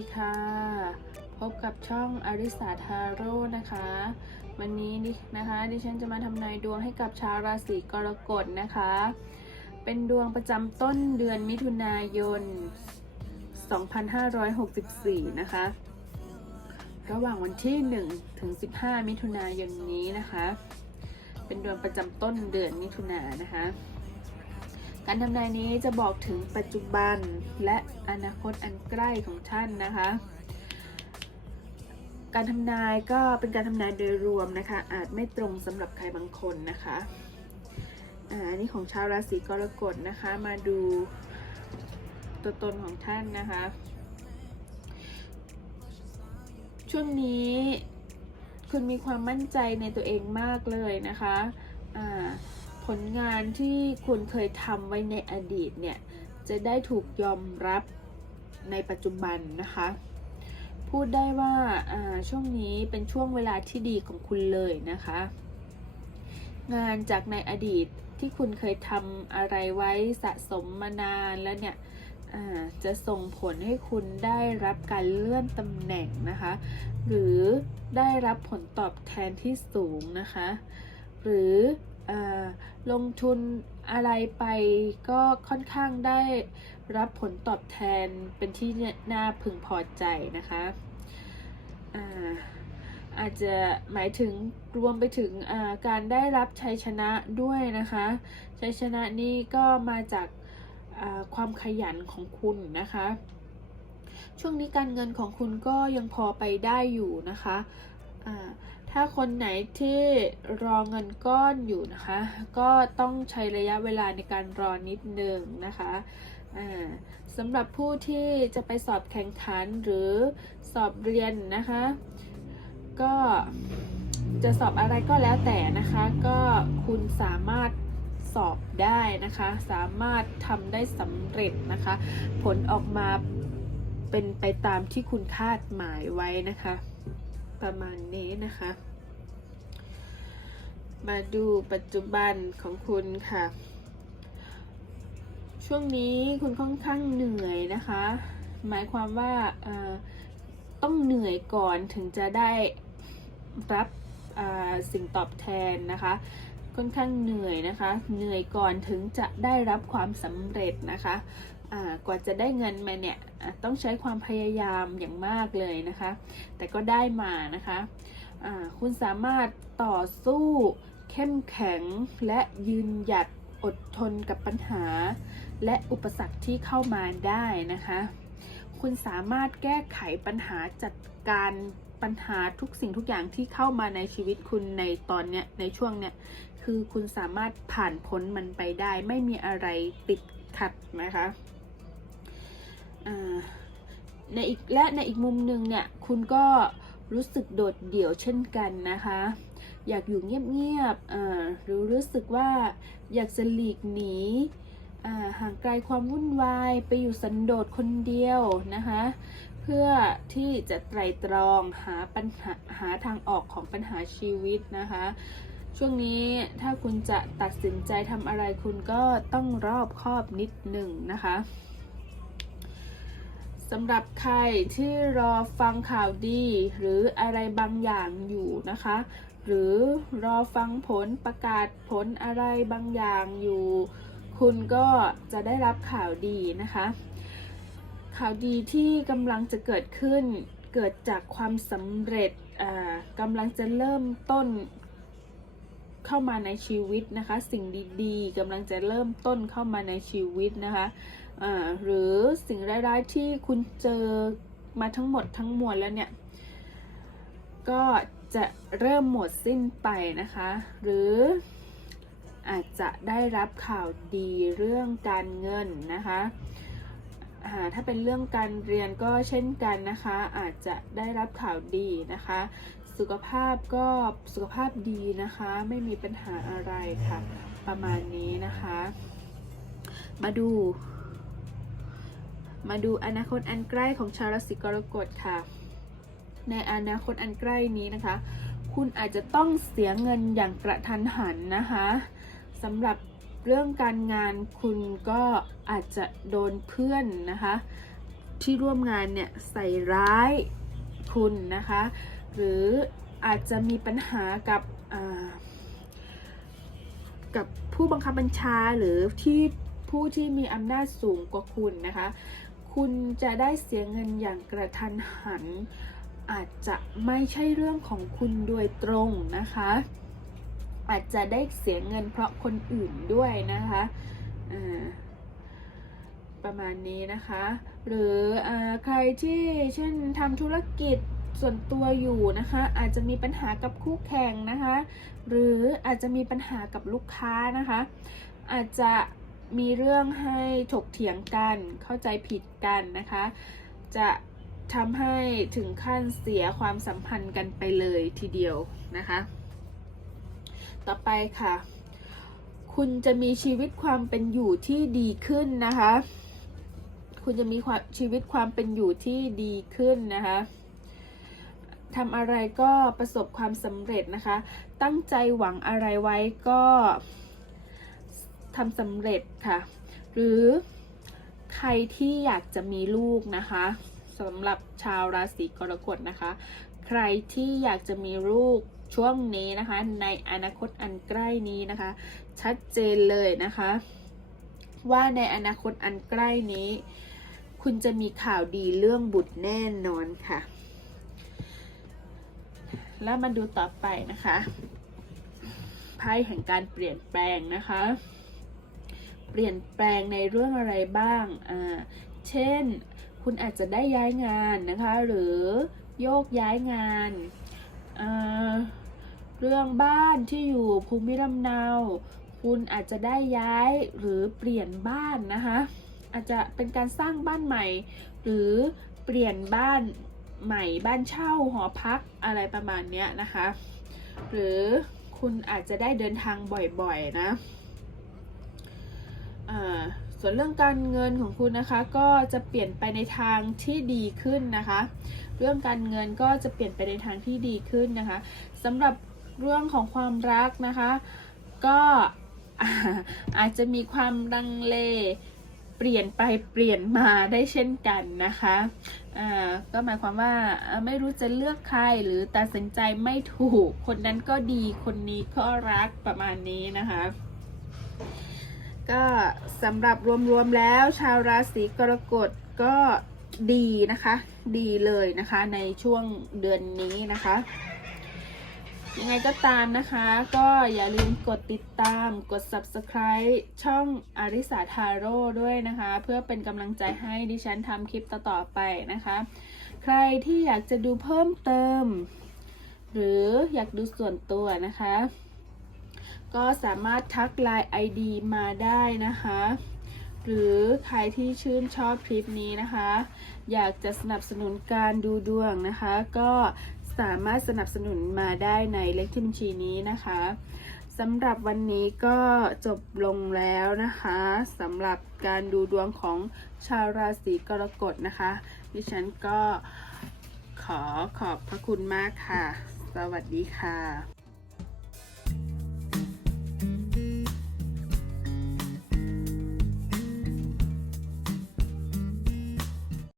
ดีค่ะ พบกับช่องอาริสาทาโร่นะคะ วันนี้ดินะคะ ดิฉันจะมาทำนายดวงให้กับชาวราศีกรกฎนะคะ เป็นดวงประจำต้นเดือนมิถุนายน 2564 นะคะ ระหว่างวันที่ 1 ถึง 15 มิถุนายนนี้นะคะ เป็นดวงประจำต้นเดือนมิถุนายนนะคะ การทำนายนี้จะบอกถึงปัจจุบันและอนาคตอันใกล้ของท่านนะคะ การทำนายก็เป็นการทำนายโดยรวมนะคะ อาจไม่ตรงสำหรับใครบางคนนะคะอันนี้ของชาวราศีกรกฎนะคะ มาดูตัวตนของท่านนะคะ ช่วงนี้คุณมีความมั่นใจในตัวเองมากเลยนะคะ อ่า ผลงานที่คุณเคยทำไว้ในอดีตเนี่ย จะได้ถูกยอมรับในปัจจุบันนะคะ พูดได้ว่าช่วงนี้เป็นช่วงเวลาที่ดีของคุณเลยนะคะ งานจากในอดีตที่คุณเคยทำอะไรไว้สะสมมานานแล้วเนี่ยจะส่งผลให้คุณได้รับการเลื่อนตำแหน่งนะคะ หรือได้รับผลตอบแทนที่สูงนะคะ หรือ ลงทุนอะไรไปก็ค่อนข้างได้รับผลตอบแทนเป็นที่น่าพึงพอใจนะคะอาอาจจะหมายถึงรวมไปถึงาการได้รับชัยชนะด้วยนะคะชัยชนะนี้ก็มาจากาความขยันของคุณนะคะ ช่วงนี้การเงินของคุณก็ยังพอไปได้อยู่นะคะ ถ้าคนไหนที่รอเงินก้อนอยู่นะคะ ก็ต้องใช้ระยะเวลาในการรอนิดนึงนะคะสำหรับผู้ที่จะไปสอบแข่งขันหรือสอบเรียนนะคะ ก็จะสอบอะไรก็แล้วแต่นะคะ ก็คุณสามารถสอบได้นะคะ สามารถทำได้สำเร็จนะคะ ผลออกมาเป็นไปตามที่คุณคาดหมายไว้นะคะ ประมาณนี้นะคะ มาดูปัจจุบันของคุณค่ะ ช่วงนี้คุณค่อนข้างเหนื่อยนะคะ หมายความว่าต้องเหนื่อยก่อนถึงจะได้รับสิ่งตอบแทนนะคะ ค่อนข้างเหนื่อยนะคะ เหนื่อยก่อนถึงจะได้รับความสำเร็จนะคะ กว่าจะได้เงินมาเนี่ยต้องใช้ความพยายามอย่างมากเลยนะคะ แต่ก็ได้มานะคะอ่าคุณสามารถต่อสู้ เข้มแข็งและยืนหยัดอดทนกับปัญหา และอุปสรรคที่เข้ามาได้นะคะ คุณสามารถแก้ไขปัญหาจัดการปัญหาทุกสิ่งทุกอย่างที่เข้ามาในชีวิตคุณในตอนเนี้ยในช่วงเนี้ยคือคุณสามารถผ่านพ้นมันไปได้ ไม่มีอะไรติดขัดนะคะ ในอีกและในอีกมุมหนึ่งเนี่ยคุณก็รู้สึกโดดเดี่ยวเช่นกันนะคะ อยากอยู่เงียบๆหรือรู้สึกว่าอยากจะหลีกหนีห่างไกลความวุ่นวายไปอยู่สันโดษคนเดียวนะคะ เพื่อที่จะไตร่ตรองหาปัญหาหาทางออกของปัญหาชีวิตนะคะ ช่วงนี้ถ้าคุณจะตัดสินใจทำอะไรคุณก็ต้องรอบคอบนิดหนึ่งนะคะ สำหรับใครที่รอฟังข่าวดี หรืออะไรบางอย่างอยู่นะคะ หรือรอฟังผลประกาศผลอะไรบางอย่างอยู่ คุณก็จะได้รับข่าวดีนะคะ ข่าวดีที่กำลังจะเกิดขึ้น เกิดจากความสำเร็จอ่ากำลังจะเริ่มต้นเข้ามาในชีวิตนะคะ สิ่งดีๆกำลังจะเริ่มต้นเข้ามาในชีวิตนะคะ หรือสิ่งร้ายๆที่คุณเจอมาทั้งหมดทั้งมวลแล้วเนี่ย ก็จะเริ่มหมดสิ้นไปนะคะ หรืออาจจะได้รับข่าวดีเรื่องการเงินนะคะถ้าเป็นเรื่องการเรียนก็เช่นกันนะคะ อาจจะได้รับข่าวดีนะคะ สุขภาพก็สุขภาพดีนะคะ ไม่มีปัญหาอะไรค่ะ ประมาณนี้นะคะ มาดู มาดูอนาคตอันใกล้ของชาวราศีกรกฎค่ะ ในอนาคตอันใกล้นี้นะคะ คุณอาจจะต้องเสียเงินอย่างกระทันหันนะคะสำหรับเรื่องการงานคุณก็อาจจะโดนเพื่อนนะคะ ที่ร่วมงานเนี่ยใส่ร้ายคุณนะคะ หรืออาจจะมีปัญหากับกับผู้บังคับบัญชาหรือที่ผู้ที่มีอำนาจสูงกว่าคุณนะคะ คุณจะได้เสียเงินอย่างกระทันหัน อาจจะไม่ใช่เรื่องของคุณโดยตรงนะคะ อาจจะได้เสียเงินเพราะคนอื่นด้วยนะคะประมาณนี้นะคะ หรืออใครที่เช่นทำธุรกิจส่วนตัวอยู่นะคะ อาจจะมีปัญหากับคู่แข่งนะคะ หรืออาจจะมีปัญหากับลูกค้านะคะ อาจจะ มีเรื่องให้ถกเถียงกันเข้าใจผิดกันนะคะ จะทำให้ถึงขั้นเสียความสัมพันธ์กันไปเลยทีเดียวนะคะ ต่อไปค่ะ คุณจะมีชีวิตความเป็นอยู่ที่ดีขึ้นนะคะ คุณจะมีความชีวิตความเป็นอยู่ที่ดีขึ้นนะคะทำอะไรก็ประสบความสำเร็จนะคะ ตั้งใจหวังอะไรไว้ก็ ทำสำเร็จค่ะ หรือใครที่อยากจะมีลูกนะคะสำหรับชาวราศีกรกฎนะคะ ใครที่อยากจะมีลูกช่วงนี้นะคะ ในอนาคตอันใกล้นี้นะคะ ชัดเจนเลยนะคะ ว่าในอนาคตอันใกล้นี้ คุณจะมีข่าวดีเรื่องบุตรแน่นอนค่ะ แล้วมาดูต่อไปนะคะไพ่แห่งการเปลี่ยนแปลงนะคะ เปลี่ยนแปลงในเรื่องอะไรบ้าง อ่า เช่น คุณอาจจะได้ย้ายงานนะคะ หรือโยกย้ายงาน อ่า เรื่องบ้านที่อยู่ภูมิลำเนา คุณอาจจะได้ย้ายหรือเปลี่ยนบ้านนะคะ อาจจะเป็นการสร้างบ้านใหม่ หรือเปลี่ยนบ้านใหม่ บ้านเช่า หอพัก อะไรประมาณนี้นะคะ หรือคุณอาจจะได้เดินทางบ่อยๆนะ ส่วนเรื่องการเงินของคุณนะคะ ก็จะเปลี่ยนไปในทางที่ดีขึ้นนะคะ เรื่องการเงินก็จะเปลี่ยนไปในทางที่ดีขึ้นนะคะสำหรับเรื่องของความรักนะคะ ก็อาจจะมีความลังเลเปลี่ยนไปเปลี่ยนมาได้เช่นกันนะคะก็หมายความว่าไม่รู้จะเลือกใครหรือตัดสินใจไม่ถูก คนนั้นก็ดีคนนี้ก็รักประมาณนี้นะคะ ก็สำหรับรวมๆแล้วชาวราศีกรกฎก็ดีนะคะ ดีเลยนะคะในช่วงเดือนนี้นะคะ ยังไงก็ตามนะคะ ก็อย่าลืมกดติดตามกด subscribe ช่องอาริสาทาโร่ด้วยนะคะ เพื่อเป็นกำลังใจให้ดิฉันทำคลิปต่อๆไปนะคะ ใครที่อยากจะดูเพิ่มเติม หรืออยากดูส่วนตัวนะคะ ก็สามารถทักไลน์ ID มาได้นะคะ หรือใครที่ชื่นชอบคลิปนี้นะคะ อยากจะสนับสนุนการดูดวงนะคะ ก็สามารถสนับสนุนมาได้ในเลขที่บัญชีนี้นะคะสำหรับวันนี้ก็จบลงแล้วนะคะสำหรับการดูดวงของชาวราศีกรกฎนะคะ ดิฉันก็ขอขอบพระคุณมากค่ะ สวัสดีค่ะ